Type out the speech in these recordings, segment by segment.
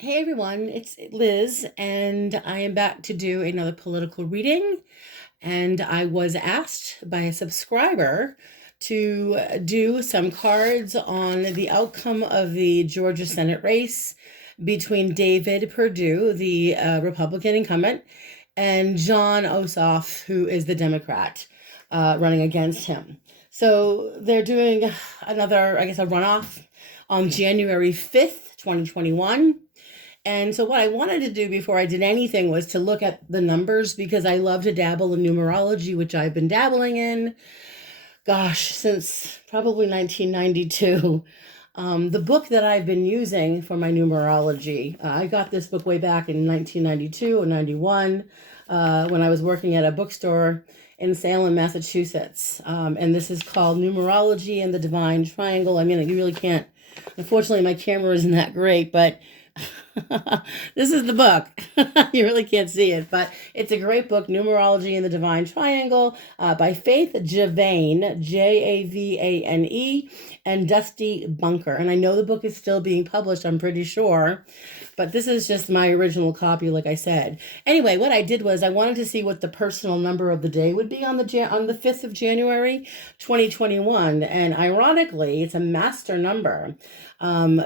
Hey everyone, it's Liz, and I am back to do another political reading. And I was asked by a subscriber to do some cards on the outcome of the Georgia Senate race between David Perdue, the Republican incumbent, and John Ossoff, who is the Democrat running against him. So they're doing another, I guess, a runoff on January 5th, 2021. And so, what I wanted to do before I did anything was to look at the numbers because I love to dabble in numerology, which I've been dabbling in, gosh, since probably 1992. The book that I've been using for my numerology, I got this book way back in 1992 or 91 when I was working at a bookstore in Salem, Massachusetts. And this is called Numerology and the Divine Triangle. I mean, you really can't, unfortunately, my camera isn't that great, but this is the book. You really can't see it, but it's a great book, Numerology and the Divine Triangle, by Faith Javane, Javane, and Dusty Bunker. And I know the book is still being published, I'm pretty sure, but this is just my original copy, like I said. Anyway, what I did was I wanted to see what the personal number of the day would be on the 5th of January, 2021. And ironically, it's a master number,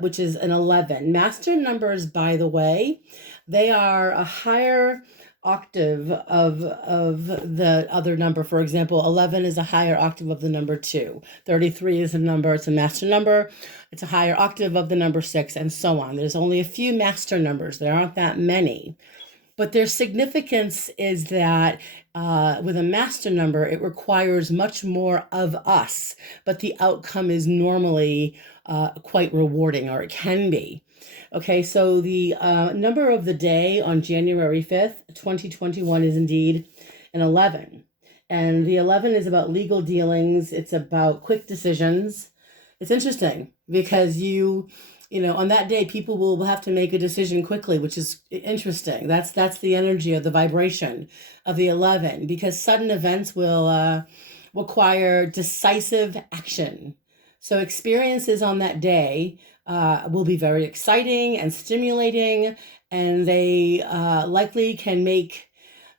which is an 11. Master numbers, by the way, they are a higher octave of the other number. For example, 11 is a higher octave of the number 2. 33 is a number, it's a master number. It's a higher octave of the number 6, and so on. There's only a few master numbers. There aren't that many. But their significance is that with a master number, it requires much more of us, but the outcome is normally quite rewarding, or it can be. Okay, so the number of the day on January 5th, 2021 is indeed an 11. And the 11 is about legal dealings. It's about quick decisions. It's interesting because on that day, people will have to make a decision quickly, which is interesting. That's the energy of the vibration of the 11, because sudden events will require decisive action. So experiences on that day will be very exciting and stimulating, and they likely can make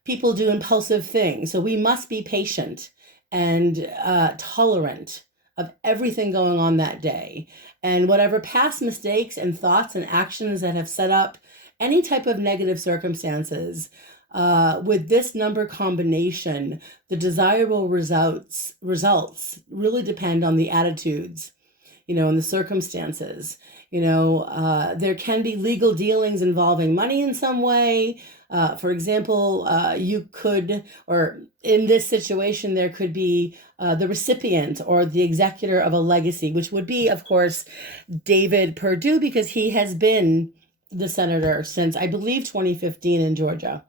people do impulsive things. So we must be patient and tolerant of everything going on that day. And whatever past mistakes and thoughts and actions that have set up any type of negative circumstances, with this number combination, the desirable results really depend on the attitudes, and the circumstances. There can be legal dealings involving money in some way. For example, you could, or in this situation, there could be the recipient or the executor of a legacy, which would be, of course, David Perdue, because he has been the senator since, I believe, 2015 in Georgia.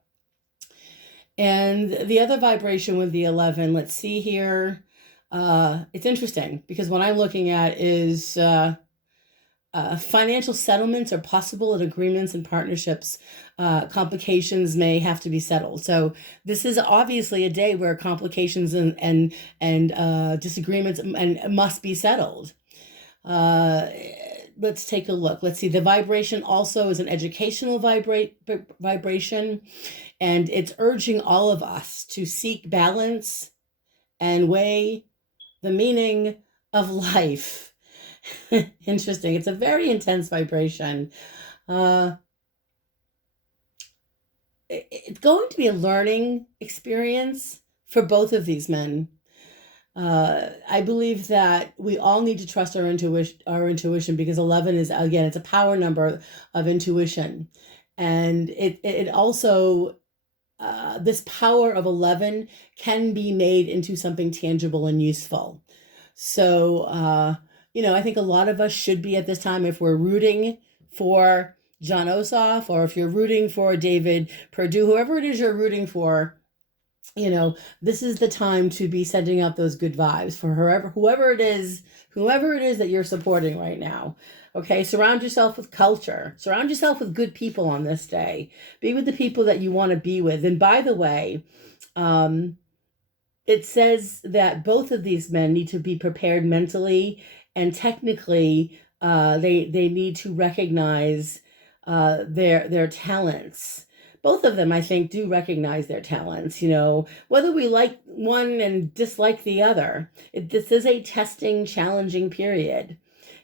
And the other vibration with the 11, let's see here. It's interesting because what I'm looking at is financial settlements are possible, and agreements and partnerships, complications may have to be settled. So this is obviously a day where complications and disagreements and must be settled. Let's take a look. Let's see. The vibration also is an educational vibration, and it's urging all of us to seek balance and weigh the meaning of life. Interesting. It's a very intense vibration. It's going to be a learning experience for both of these men. I believe that we all need to trust our intuition, because 11 is, again, it's a power number of intuition. And it also, this power of 11 can be made into something tangible and useful. So, I think a lot of us should be at this time, if we're rooting for John Ossoff, or if you're rooting for David Perdue, whoever it is you're rooting for, this is the time to be sending out those good vibes for whoever it is that you're supporting right now. Okay, surround yourself with culture. Surround yourself with good people on this day. Be with the people that you want to be with. And by the way, it says that both of these men need to be prepared mentally and technically. They need to recognize their talents. Both of them, I think, do recognize their talents. Whether we like one and dislike the other, this is a testing, challenging period.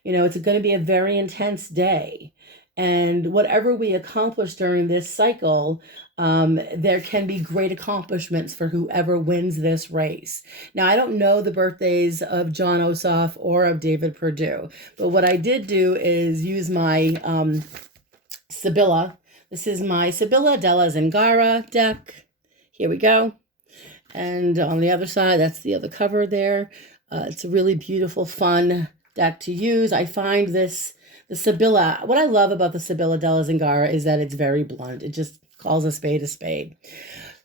It's going to be a very intense day. And whatever we accomplish during this cycle, there can be great accomplishments for whoever wins this race. Now, I don't know the birthdays of John Ossoff or of David Perdue, but what I did do is use my Sibylla. This is my Sibylla della Zingara deck. Here we go. And on the other side, that's the other cover there. It's a really beautiful, fun deck to use. I find the Sibylla, what I love about the Sibylla della Zingara is that it's very blunt. It just calls a spade a spade.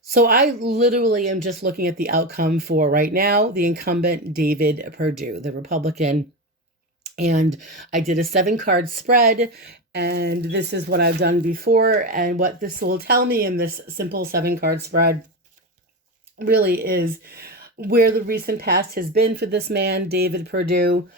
So I literally am just looking at the outcome for right now, the incumbent David Perdue, the Republican. And I did a 7-card spread, and this is what I've done before. And what this will tell me in this simple 7-card spread really is where the recent past has been for this man, David Perdue.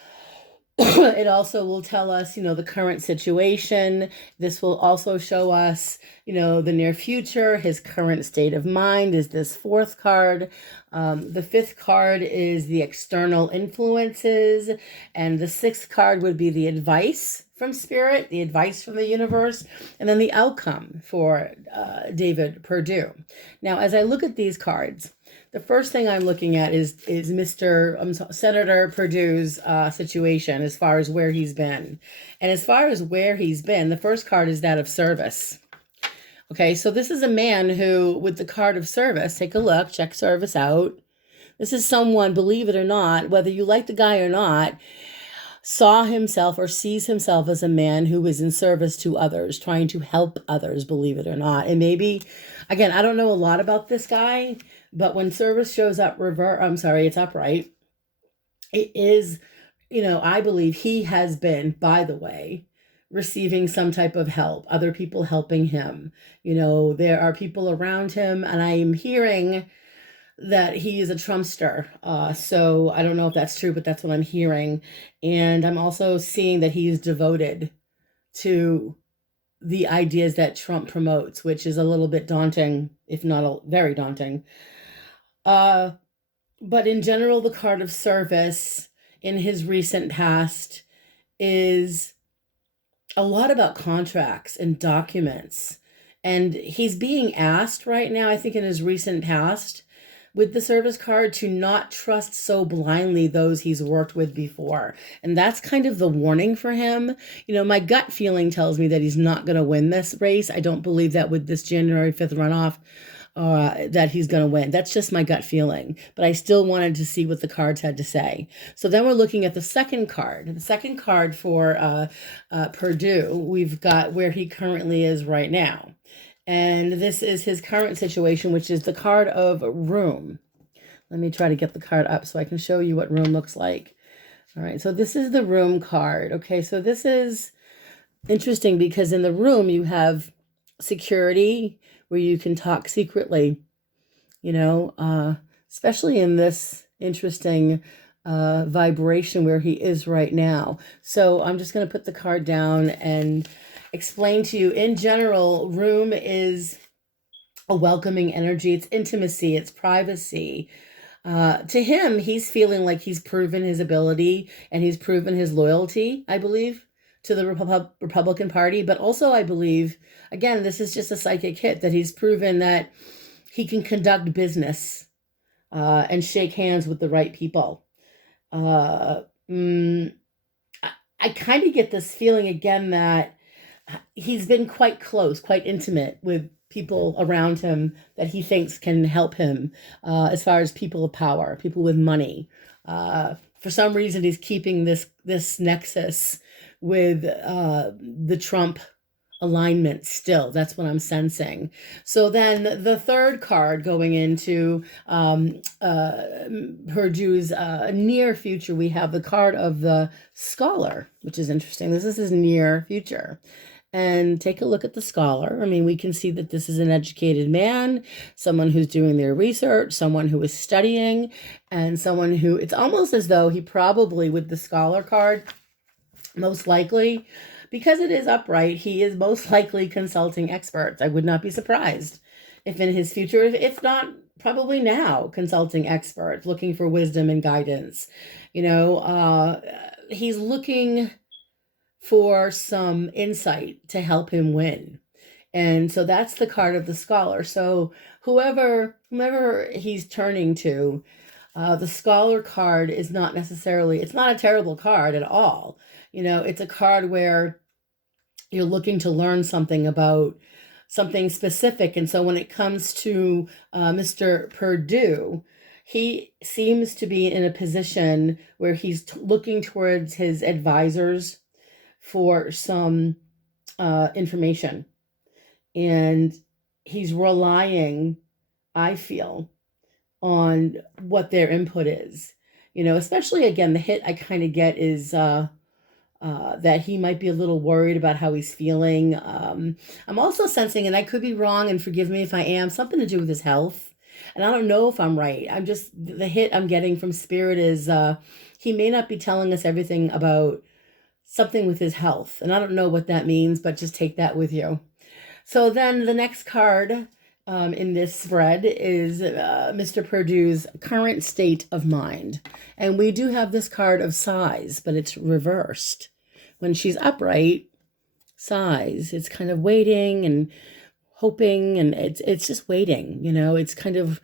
It also will tell us, the current situation. This will also show us, the near future, his current state of mind is this 4th card. The 5th card is the external influences, and the 6th card would be the advice from spirit, the advice from the universe, and then the outcome for David Perdue. Now, as I look at these cards, the first thing I'm looking at is Senator Perdue's situation as far as where he's been. And as far as where he's been, the first card is that of service. Okay, so this is a man who, with the card of service, take a look, check service out. This is someone, believe it or not, whether you like the guy or not, saw himself or sees himself as a man who is in service to others, trying to help others, believe it or not. And maybe, again, I don't know a lot about this guy, but when service shows up it's upright. It is, I believe he has been, by the way, receiving some type of help, other people helping him. There are people around him, and I am hearing that he is a Trumpster. So I don't know if that's true, but that's what I'm hearing. And I'm also seeing that he is devoted to the ideas that Trump promotes, which is a little bit daunting, if not very daunting. But in general, the card of service in his recent past is a lot about contracts and documents. And he's being asked right now, I think in his recent past, with the service card, to not trust so blindly those he's worked with before. And that's kind of the warning for him. My gut feeling tells me that he's not going to win this race. I don't believe that with this January 5th runoff that he's going to win. That's just my gut feeling. But I still wanted to see what the cards had to say. So then we're looking at the second card. The second card for Perdue, we've got where he currently is right now. And this is his current situation, which is the card of room. Let me try to get the card up so I can show you what room looks like. All right, so this is the room card. Okay, so this is interesting because in the room you have security where you can talk secretly, especially in this interesting vibration where he is right now. So I'm just going to put the card down and explain to you. In general, room is a welcoming energy. It's intimacy. It's privacy. To him, he's feeling like he's proven his ability and he's proven his loyalty, I believe, to the Republican Party. But also, I believe, again, this is just a psychic hit, that he's proven that he can conduct business and shake hands with the right people. I kind of get this feeling again that he's been quite close, quite intimate with people around him that he thinks can help him as far as people of power, people with money. For some reason, he's keeping this nexus with the Trump alignment still. That's what I'm sensing. So then the third card going into Perdue's near future, we have the card of the scholar, which is interesting. This is his near future. And take a look at the scholar. I mean, we can see that this is an educated man, someone who's doing their research, someone who is studying, and someone who, it's almost as though he probably, with the scholar card, most likely, because it is upright, he is most likely consulting experts. I would not be surprised if in his future, if not probably now, consulting experts, looking for wisdom and guidance. He's looking for some insight to help him win. And so that's the card of the scholar. So whomever he's turning to, the scholar card is not necessarily, it's not a terrible card at all. It's a card where you're looking to learn something about something specific. And so when it comes to Mr. Perdue, he seems to be in a position where he's looking towards his advisors for some information. And he's relying, I feel, on what their input is. Especially, again, the hit I kind of get is that he might be a little worried about how he's feeling. I'm also sensing, and I could be wrong, and forgive me if I am, something to do with his health. And I don't know if I'm right. The hit I'm getting from Spirit is he may not be telling us everything about something with his health. And I don't know what that means, but just take that with you. So then the next card in this spread is Mr. Perdue's current state of mind. And we do have this card of sighs, but it's reversed. When she's upright, sighs. It's kind of waiting and hoping, and it's just waiting. It's kind of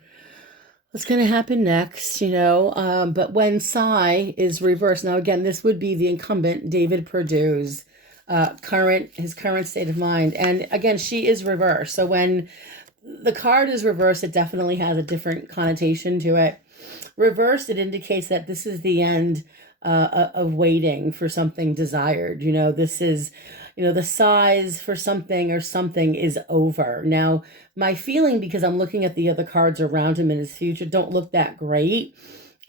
what's going to happen next, but when sigh is reversed, now again, this would be the incumbent, David Perdue's his current state of mind. And again, she is reversed. So when the card is reversed, it definitely has a different connotation to it. Reversed, it indicates that this is the end of waiting for something desired. This is, the size for something or something is over. Now, my feeling, because I'm looking at the other cards around him in his future, don't look that great.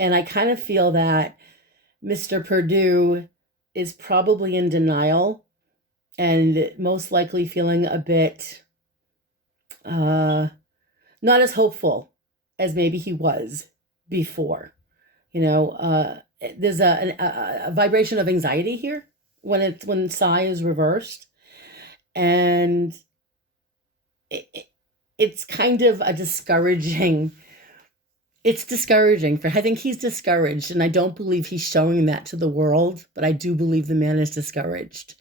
And I kind of feel that Mr. Perdue is probably in denial and most likely feeling a bit not as hopeful as maybe he was before. There's a vibration of anxiety here when psi is reversed, and it's kind of a discouraging. It's discouraging I think he's discouraged, and I don't believe he's showing that to the world, but I do believe the man is discouraged.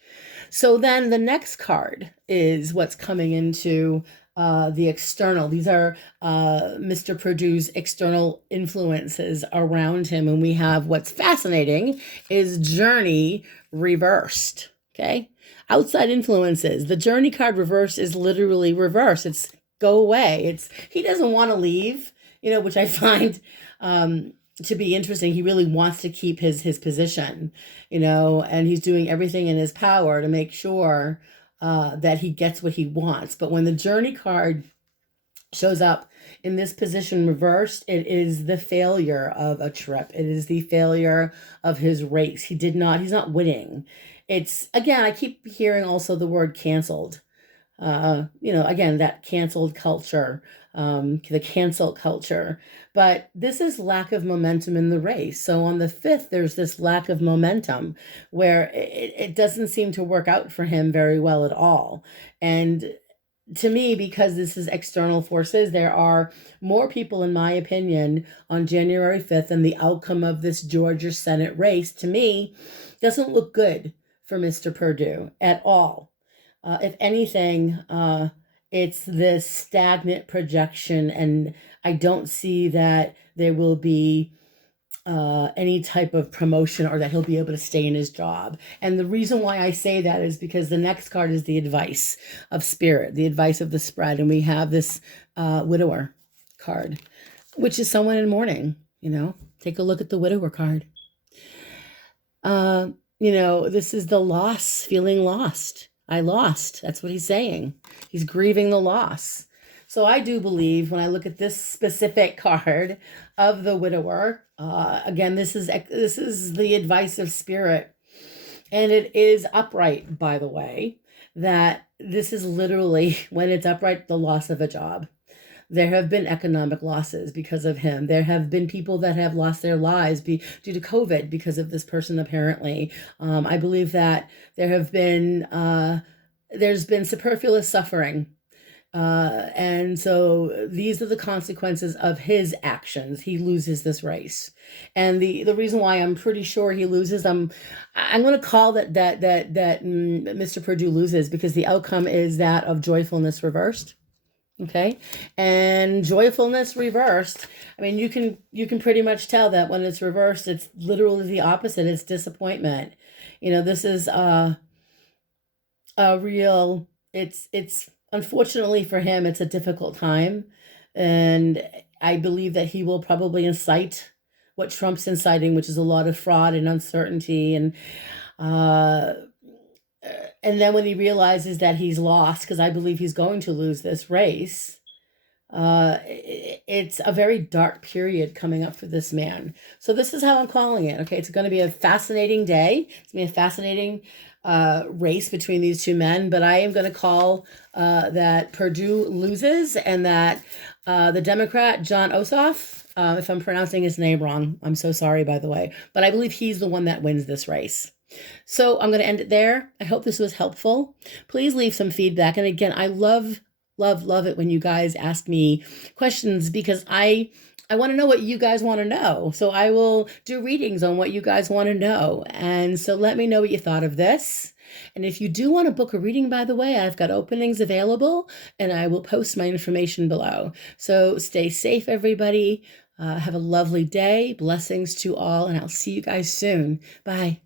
So then the next card is what's coming into the external. These are Mr. Perdue's external influences around him. And we have, what's fascinating is Journey reversed. Okay. Outside influences. The Journey card reversed is literally reverse. It's go away. He doesn't want to leave, which I find to be interesting. He really wants to keep his position, and he's doing everything in his power to make sure that he gets what he wants. But when the Journey card shows up in this position reversed, it is the failure of a trip. It is the failure of his race. He's not winning. It's, again, I keep hearing also the word canceled. Again, that canceled culture, the cancel culture. But this is lack of momentum in the race. So on the 5th, there's this lack of momentum where it doesn't seem to work out for him very well at all. And to me, because this is external forces, there are more people, in my opinion, on January 5th, and the outcome of this Georgia Senate race, to me, doesn't look good for Mr. Perdue at all. If anything, it's this stagnant projection, and I don't see that there will be any type of promotion or that he'll be able to stay in his job. And the reason why I say that is because the next card is the advice of Spirit, the advice of the spread. And we have this widower card, which is someone in mourning. Take a look at the widower card. This is the loss, feeling lost. I lost. That's what he's saying. He's grieving the loss. So I do believe, when I look at this specific card of the widower, again, this is the advice of Spirit, and it is upright, by the way, that this is literally, when it's upright, the loss of a job. there have been economic losses because of him. There have been people that have lost their lives due to COVID because of this person, apparently. I believe that there's been superfluous suffering. And so these are the consequences of his actions. He loses this race. And the reason why I'm pretty sure he loses, I'm going to call that Mr. Perdue loses because the outcome is that of joyfulness reversed. Okay. And joyfulness reversed. I mean, you can pretty much tell that when it's reversed, it's literally the opposite. It's disappointment. This is a real, it's unfortunately for him, it's a difficult time. And I believe that he will probably incite what Trump's inciting, which is a lot of fraud and uncertainty. Uh, and then when he realizes that he's lost, because I believe he's going to lose this race, it's a very dark period coming up for this man. So this is how I'm calling it. Okay, it's going to be a fascinating day. It's going to be a fascinating race between these two men, but I am going to call that Perdue loses and that the Democrat, John Ossoff, if I'm pronouncing his name wrong, I'm so sorry, by the way, but I believe he's the one that wins this race. So I'm going to end it there. I hope this was helpful. Please leave some feedback. And again, I love it when you guys ask me questions because I want to know what you guys want to know. So I will do readings on what you guys want to know. And so let me know what you thought of this. And if you do want to book a reading, by the way, I've got openings available and I will post my information below. So stay safe, everybody. Have a lovely day. Blessings to all. And I'll see you guys soon. Bye.